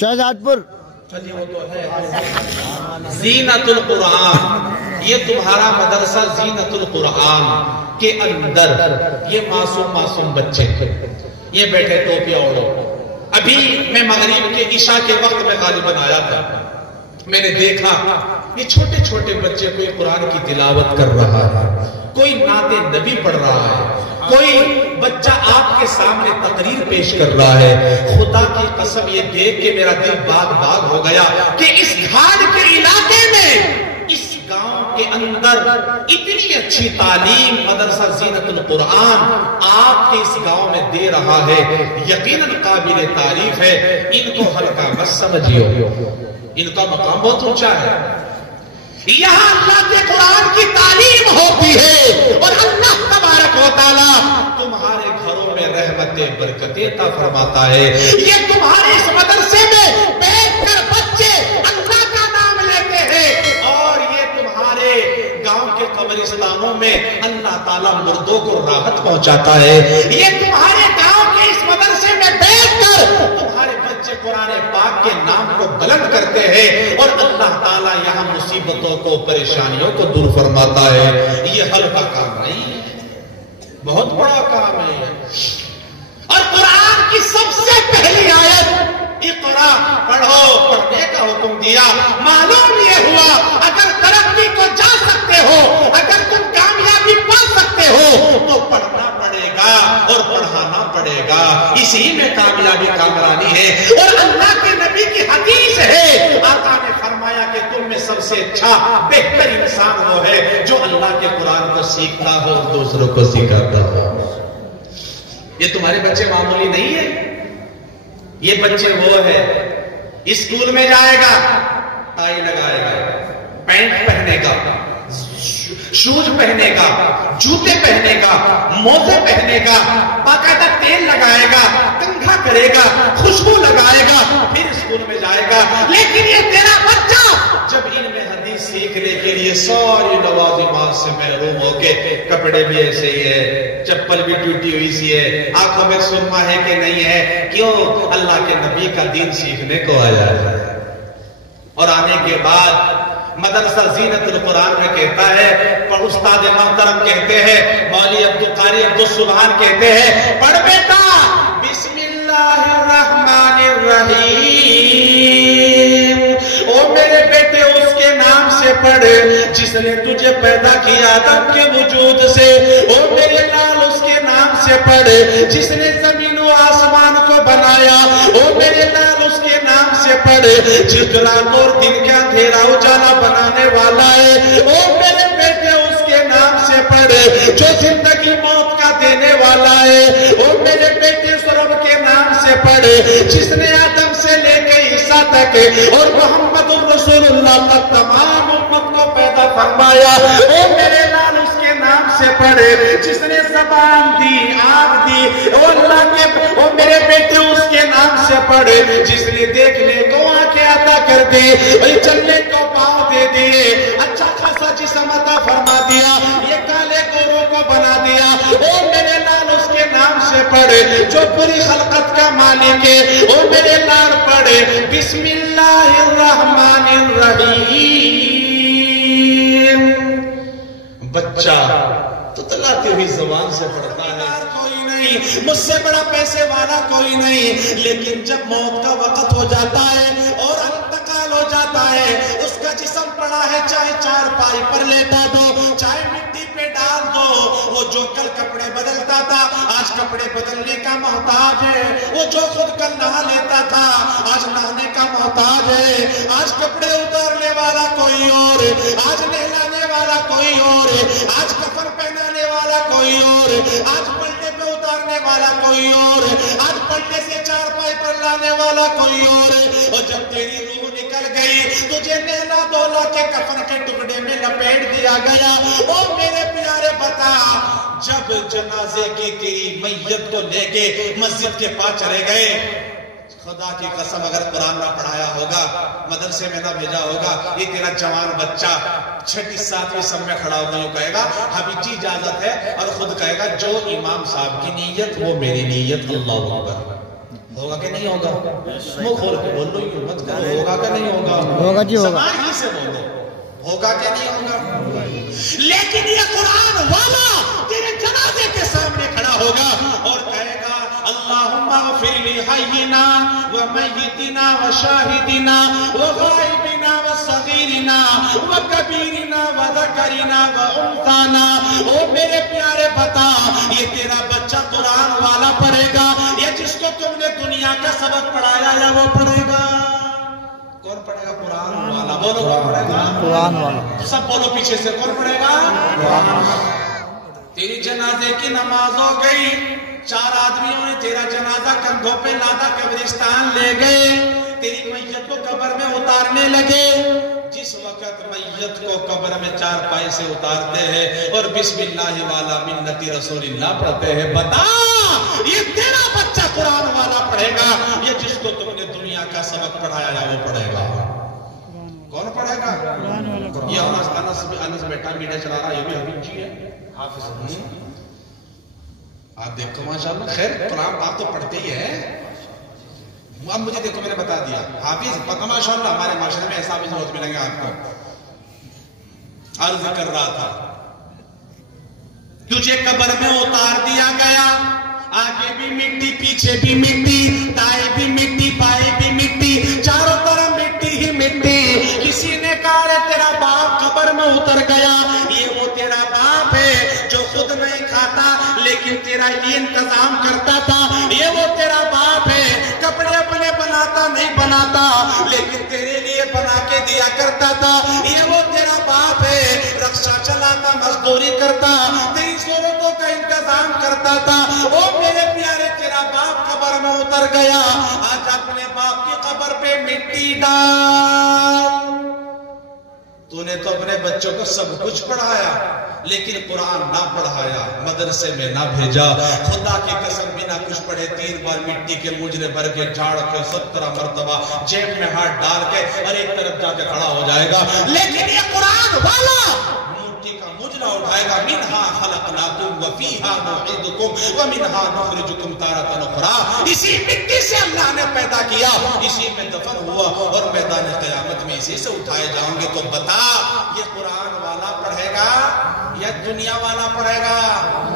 شہزاد پور. زینت القرآن، یہ تمہارا مدرسہ زینت القرآن کے اندر یہ معصوم بچے یہ بیٹھے ٹوپیاں اوڑو. ابھی میں مغرب کے عشاء کے وقت میں غالباً آیا تھا، میں نے دیکھا یہ چھوٹے چھوٹے بچے کوئی قرآن کی تلاوت کر رہا ہے، کوئی نعت نبی پڑھ رہا ہے، کوئی بچہ آپ کے سامنے تقریر پیش کر رہا ہے. خدا کی قسم یہ دیکھ کے میرا دل باغ باغ ہو گیا کہ اس گھاٹ کے علاقے میں، اس گاؤں کے اندر اتنی اچھی تعلیم مدرسہ زینت القرآن آپ کے اس گاؤں میں دے رہا ہے. یقیناً قابل تعریف ہے. ان کو ہلکا مت سمجھیو، ان کا مقام بہت اونچا ہے. یہاں اللہ کے قرآن کی تعلیم ہوتی ہے اور اللہ تبارک و تعالیٰ تمہارے گھروں میں رحمتیں برکتیں عطا فرماتا ہے. یہ تمہارے اس مدرسے میں بیٹھ کر بچے اللہ کا نام لیتے ہیں اور یہ تمہارے گاؤں کے قبرستانوں میں اللہ تعالیٰ مردوں کو راحت پہنچاتا ہے. یہ تمہارے گاؤں کے اس مدرسے میں بیٹھ کر تمہارے بچے قرآن پاک کے نام کو بلند کرتے ہیں اور اللہ تعالیٰ یہاں مصیبتوں کو پریشانیوں کو دور فرماتا ہے. یہ ہلکا کام نہیں ہے، بہت بڑا کام ہے. اور قرآن کی سب سے پہلی آیت اقرا، پڑھو، پڑھنے کا حکم دیا. معلوم یہ ہوا اگر ترقی کو جا سکتے ہو، اگر تم کامیابی پا سکتے ہو تو پڑھنا پڑے گا اور پڑھانا پڑے گا. اسی میں کامیابی کامرانی ہے. اور اللہ کے نبی کی حدیث ہے، آقا نے فرمایا کہ تم میں سب سے اچھا بہتر انسان وہ ہے جو اللہ کے قرآن کو سیکھتا ہو اور دوسروں کو سکھاتا ہو. یہ تمہارے بچے معمولی نہیں ہے. یہ بچے وہ ہے اسکول میں جائے گا، ٹائی لگائے گا، پینٹ پہنے گا، شوز پہنے گا، جوتے پہنے گا، موزے پہنے گا، باقاعدہ تیل لگائے گا، کنگھا کرے گا، خوشبو لگائے گا، پھر اسکول میں جائے گا. لیکن یہ تیرا بچہ جب ان میں حدیث سیکھنے کے لیے ساری لوازمات سے محروم ہو کے، کپڑے بھی ایسے ہی ہے، چپل بھی ٹوٹی ہوئی سی ہے، آنکھوں میں سرما ہے کہ نہیں ہے، کیوں؟ اللہ کے نبی کا دین سیکھنے کو آیا ہے. اور آنے کے بعد مدرسہ زینت القرآن میں کہتا ہے، پر استاد محترم کہتے ہیں، مولوی عبدالقاری عبدالسبحان کہتے ہیں، پڑھ بیٹا بسم اللہ الرحمن الرحیم. او میرے بیٹے اس کے نام سے پڑھ جس نے تجھے پیدا کیا آدم کے وجود سے. او میرے لال اس کے نام سے پڑھ جس نے زمین و آسمان کو بنایا. او میرے لال اس کے نام سے پڑھ جس رات اور دن کا اندھیرا اجالا بنانے والا ہے. او میرے بیٹے اس کے نام سے پڑھ جو زندگی موت کا دینے والا ہے. او میرے بیٹے اس رب کے نام سے پڑھ جس نے آدم سے لے کے عیسیٰ تک اور محمد الرسول اللہ تک تمام امت کو پیدا فرمایا. او میرے لال اس کے نام سے پڑھ جس نے زبان دی، آنکھ دی. او اللہ کے او میرے بیٹے اس کے نام سے پڑھ جس نے دیکھنے کو آنکھیں عطا کر دی، چلنے کو پاؤں دے دیے، اچھا خاصا جسم عطا فرما دیا، یہ کالے گوروں کو بنا دیا. او میرے لال اس کے نام سے پڑھ جو پوری خلقت کا مالک ہے. او میرے لال پڑھ بسم اللہ الرحمن الرحیم. بچہ تو تلاتی ہوئی زبان سے پڑھتا ہے. کوئی نہیں، مجھ سے بڑا پیسے والا کوئی نہیں، لیکن جب موت کا وقت ہو جاتا ہے اور انتقال ہو جاتا ہے، اس کا جسم پڑا ہے، چاہے چار پائی پر لیٹا دو، چاہے مٹی پہ ڈال دو. وہ جو کل کپڑے بدلتا تھا آج کپڑے بدلنے کا محتاج ہے. وہ جو خود کل نہا لیتا تھا آج نہانے کا محتاج ہے. آج کپڑے اتارنے والا کوئی اور، آج نہلانے والا کوئی اور، آج کفن پہنانے والا کوئی اور، آج پلٹے پہ اتارنے والا کوئی اور، آج پلٹے سے چار پائی پر لانے والا کوئی اور. اور جب تیری روح نکل گئی تجھے نہلا دھولا کے کفن کے ٹکڑے میں لپیٹ دیا گیا. او میرے پیارے بتا، جب جنازے کی تیری میت کو لے کے مسجد کے پاس چلے گئے، خدا کی قسم اگر قرآن نہ پڑھایا ہوگا، مدرسے میں نہ بھیجا ہوگا، یہ تیرا جوان بچہ 6 7ویں سب میں کھڑا ہوگا، کہے گا حبیب جی اجازت ہے، اور خود کہے گا جو امام صاحب کی نیت وہ میری نیت. اللہ اکبر. ہوگا کہ نہیں ہوگا؟ منہ کھول کے بول لو، یہ مت کرو، ہوگا کہ نہیں ہوگا؟ ہوگا جی ہوگا۔ زبان ہی سے بولو، ہوگا کہ نہیں ہوگا؟ لیکن یہ قرآن والا تیرے جنازے کے سامنے کھڑا ہوگا اور کہے گا اللہم اغفر لی حینا و میتنا و شاہدنا و غائبنا و صغیرنا و کبیرنا و ذکرنا و انثانا۔ او میرے پیارے بتا، یہ تیرا بچہ قرآن والا پڑھے گا یا جس کو تم نے دنیا کا سبق پڑھایا یا وہ پڑھے گا؟ کون پڑھے گا؟ قرآن والا۔ بولو کون پڑھے گا؟ قرآن والا۔ سب بولو پیچھے سے، کون پڑھے گا؟ قرآن والا۔ تیری جنازے کی نماز ہو گئی، 4 آدمیوں نے تیرا جنازہ کندھوں پہ لادا قبرستان لے گئے، تیری میت کو قبر میں اتارنے لگے۔ جس وقت میت کو قبر میں 4 پائے سے اتارتے ہیں اور بسم اللہ والا منتی رسول اللہ پڑھتے ہیں، بتا یہ تیرا بچہ قرآن والا پڑھے گا یا جس کو تم نے دنیا کا سبق پڑھایا یا وہ پڑھے گا؟ کون پڑھے گا؟ یہ انس بیٹا میڈیا چلا رہا، یہ بھی حبیب جی ہے، حافظ۔ آپ دیکھو ماشاءاللہ، خیر قرآن آپ تو پڑھتے ہی ہے۔ اب مجھے دیکھو، میں نے بتا دیا حافظ پتہ ماشاءاللہ ہمارے معاشرے میں ایسا بھی ضرورت ملیں گے آپ کو۔ عرض کر رہا تھا تجھے قبر میں اتار دیا گیا، آگے بھی مٹی پیچھے بھی مٹی، دائیں بھی مٹی بائیں بھی مٹی، چاروں طرف مٹی ہی مٹی۔ کسی نے کہا تیرا باپ قبر میں اتر گیا، یہ وہ تیرا باپ ہے جو خود نہیں کھاتا لیکن تیرا یہ انتظام کرتا تھا، یہ وہ تیرا باپ ہے کپڑے اپنے بناتا نہیں بناتا لیکن تیرے لیے بنا کے دیا کرتا تھا، یہ وہ تیرا باپ ہے رکشہ چلاتا مزدوری کرتا تیری ضرورتوں کا انتظام کرتا تھا۔ او میرے پیارے تیرا باپ قبر میں اتر گیا، آج اپنے باپ کی قبر پہ مٹی ڈال۔ تو نے تو اپنے بچوں کو سب کچھ پڑھایا لیکن قرآن نہ پڑھایا، مدرسے میں نہ بھیجا، خدا کی قسم بنا کچھ پڑھے 3 بار مٹی کے مجرے بھر کے جھاڑ کے 17 مرتبہ جیب میں ہاتھ ڈال کے اور ایک طرف جا کے کھڑا ہو جائے گا۔ لیکن یہ قرآن والا مٹی کا مجرا اٹھائے گا، منہا خلقناکم وفیہا نعیدکم ومنہا نخرجکم تارۃ اخری۔ اسی مٹی سے اللہ نے پیدا کیا، اسی میں دفن ہوا اور میدان قیامت میں اسی سے اٹھائے جاؤں گے۔ تو بتا یہ قرآن والا پڑھے گا یا دنیا والا پڑھے گا؟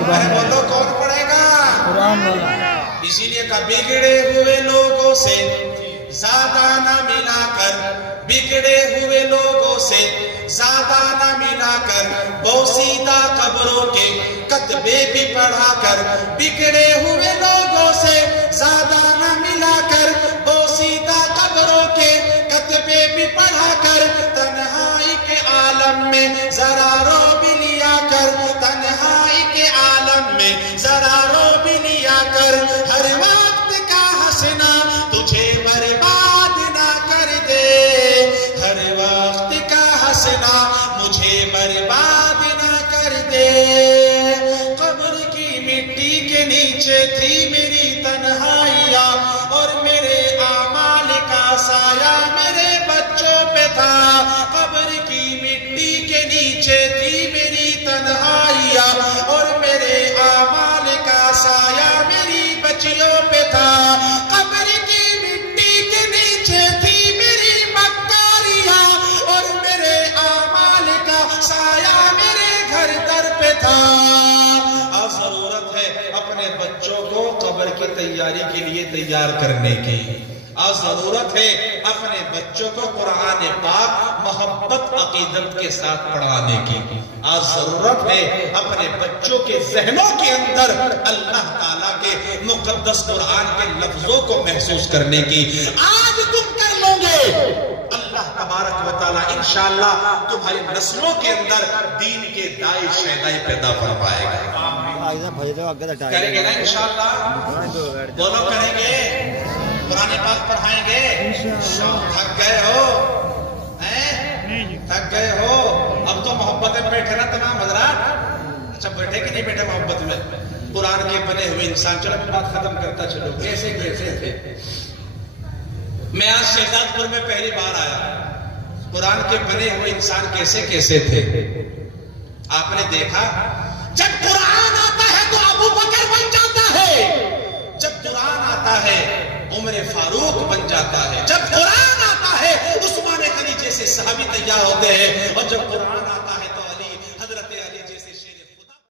ارے بولو کون پڑھے گا؟ قرآن والا۔ اسی لیے کہ بگڑے ہوئے لوگوں سے زیادہ نہ ملا کر، بگڑے ہوئے لوگوں سے زیادہ نہ ملا کر، بوسیدہ قبروں کے کتبے بھی پڑھا کر، بگڑے ہوئے لوگوں سے زیادہ نہ ملا کر، بوسیدہ قبروں کے کتبے بھی پڑھا کر، تنہائی کے عالم میں ذرا رو بھی لیا کر، تنہائی کے عالم میں ذرا رو بھی لیا کر، ہر وقت کا ہنسنا تجھے برباد نہ کر دے، ہر وقت کا ہنسنا مجھے برباد نہ کر دے۔ قبر کی مٹی کے نیچے تھی میری تنہائیاں اور میرے اعمال کا سایہ میرے بچوں پہ تھا، قبر کی مٹی کے نیچے تھی میری تنہائیاں اور میرے اعمال کا سایہ میری بچیوں پہ تھا، قبر کی مٹی کے نیچے تھی میری مکاریاں اور میرے اعمال کا سایہ میرے گھر در پہ تھا۔ اب ضرورت ہے اپنے بچوں کو قبر کی تیاری کے لیے تیار کرنے کی، آج ضرورت ہے اپنے بچوں کو قرآن پاک محبت عقیدت کے ساتھ پڑھانے کی، آج ضرورت ہے اپنے بچوں کے ذہنوں کے اندر اللہ تعالیٰ کے مقدس قرآن کے لفظوں کو محسوس کرنے کی۔ آج تم کر لو گے، اللہ تبارک و تعالیٰ انشاءاللہ تمہاری نسلوں کے اندر دین کے دائی شیدائی پیدا فرمائے گا۔ کریں گے نا انشاءاللہ؟ بولو کریں گے؟ قرآن پاک پڑھائیں گے؟ تھک گئے ہو؟ تھک گئے ہو؟ اب تو محبت میں بیٹھے نا تمام حضرات؟ اچھا بیٹھے کہ نہیں بیٹھے محبت میں؟ قرآن کے بنے ہوئے انسان، چلو میں بات ختم کرتا چلو، کیسے کیسے تھے؟ میں آج شہزاد پور میں پہلی بار آیا، قرآن کے بنے ہوئے انسان کیسے کیسے تھے آپ نے دیکھا؟ جب قرآن آتا ہے تو ابو بکر بن جاتا ہے، جب قرآن آتا ہے عمر فاروق بن جاتا ہے. جب قرآن آتا ہے عثمان غنی جیسے صحابی تیار ہوتے ہیں. اور جب قرآن